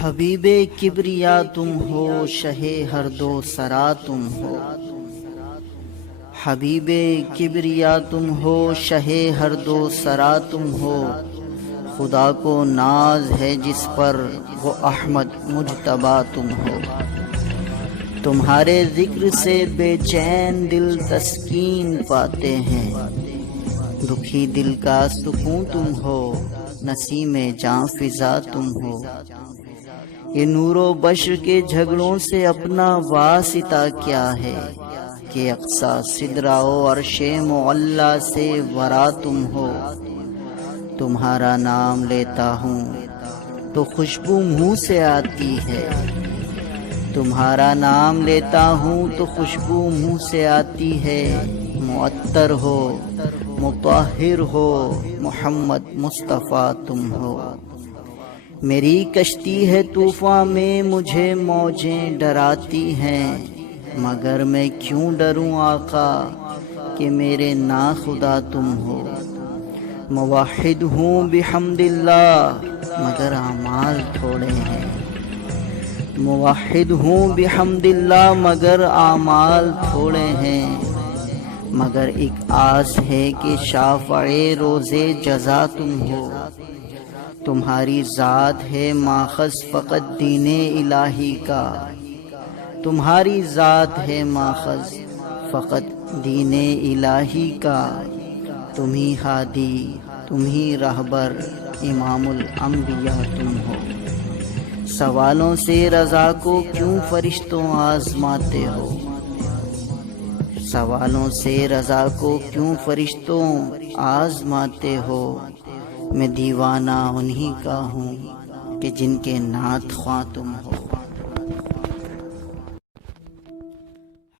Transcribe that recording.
حبیب کبریا تم ہو، شہ ہر دو سرا تم ہو۔ حبیب کبریا تم ہو، شہ ہر دو سرا تم ہو۔ خدا کو ناز ہے جس پر، وہ احمد مجتبی تم ہو۔ تمہارے ذکر سے بے چین دل تسکین پاتے ہیں، دکھی دل کا سکون تم ہو، نسیم جاں فضا تم ہو۔ یہ نور و بشر کے جھگڑوں سے اپنا واسطہ کیا ہے، کہ اقصی سدرہ و عرش معلی سے ورا تم ہو۔ تمہارا نام لیتا ہوں تو خوشبو منہ سے آتی ہے، تمہارا نام لیتا ہوں تو خوشبو منہ سے آتی ہے۔ معطر ہو، مطہر ہو، محمد مصطفیٰ تم ہو۔ میری کشتی ہے طوفاں میں، مجھے موجیں ڈراتی ہیں، مگر میں کیوں ڈروں آقا کہ میرے ناخدا تم ہو۔ موحد ہوں بحمد اللہ مگر اعمال تھوڑے ہیں، موحد ہوں بحمد اللہ مگر اعمال تھوڑے ہیں۔ مگر ایک آس ہے کہ شافع روز جزا تم ہو۔ تمہاری ذات ہے ماخذ فقط دین الہی کا، تمہاری ذات ہے ماخذ فقط دین الہی کا۔ تم ہی ہادی، تم ہی رہبر، امام الانبیاء تم ہو۔ سوالوں سے رضا کو کیوں فرشتوں آزماتے ہو، سوالوں سے رضا کو کیوں فرشتوں آزماتے ہو۔ میں دیوانہ انہی کا ہوں کہ جن کے نعت خواں تم ہو۔